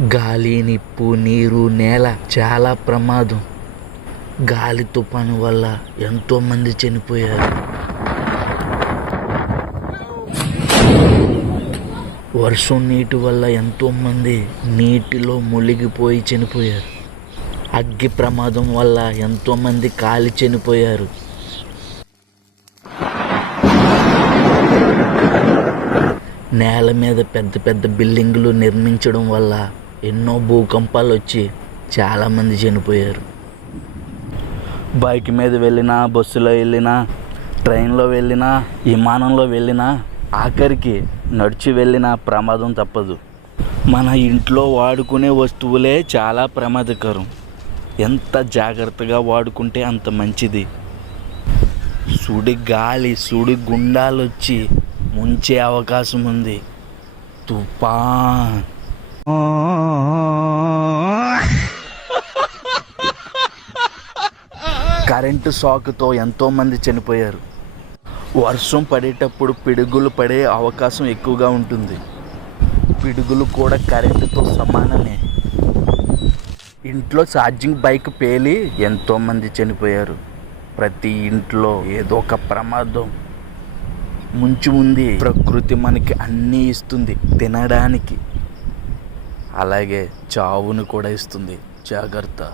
గాలి, నిప్పు, నీరు, నేల చాలా ప్రమాదం. గాలి తుఫాను వల్ల ఎంతోమంది చనిపోయారు. వర్షం నీటి వల్ల ఎంతోమంది నీటిలో మునిగిపోయి చనిపోయారు. అగ్గి ప్రమాదం వల్ల ఎంతోమంది కాలి చనిపోయారు. నేల మీద పెద్ద పెద్ద బిల్డింగులు నిర్మించడం వల్ల ఎన్నో భూకంపాలు వచ్చి చాలామంది చనిపోయారు. బైక్ మీద వెళ్ళినా, బస్సులో వెళ్ళినా, ట్రైన్లో వెళ్ళినా, విమానంలో వెళ్ళినా, ఆఖరికి నడిచి వెళ్ళినా ప్రమాదం తప్పదు. మన ఇంట్లో వాడుకునే వస్తువులే చాలా ప్రమాదకరం. ఎంత జాగ్రత్తగా వాడుకుంటే అంత మంచిది. సుడి గాలి, సుడి గుండాలు వచ్చి ముంచే అవకాశం ఉంది. తుఫాన్. కరెంటు షాక్తో ఎంతోమంది చనిపోయారు. వర్షం పడేటప్పుడు పిడుగులు పడే అవకాశం ఎక్కువగా ఉంటుంది. పిడుగులు కూడా కరెంటుతో సమానమే. ఇంట్లో ఛార్జింగ్ బైక్ పేలి ఎంతోమంది చనిపోయారు. ప్రతి ఇంట్లో ఏదో ఒక ప్రమాదం ముంచి ఉంది. ప్రకృతి మనకి అన్నీ ఇస్తుంది తినడానికి, అలాగే చావును కూడా ఇస్తుంది. జాగ్రత్త.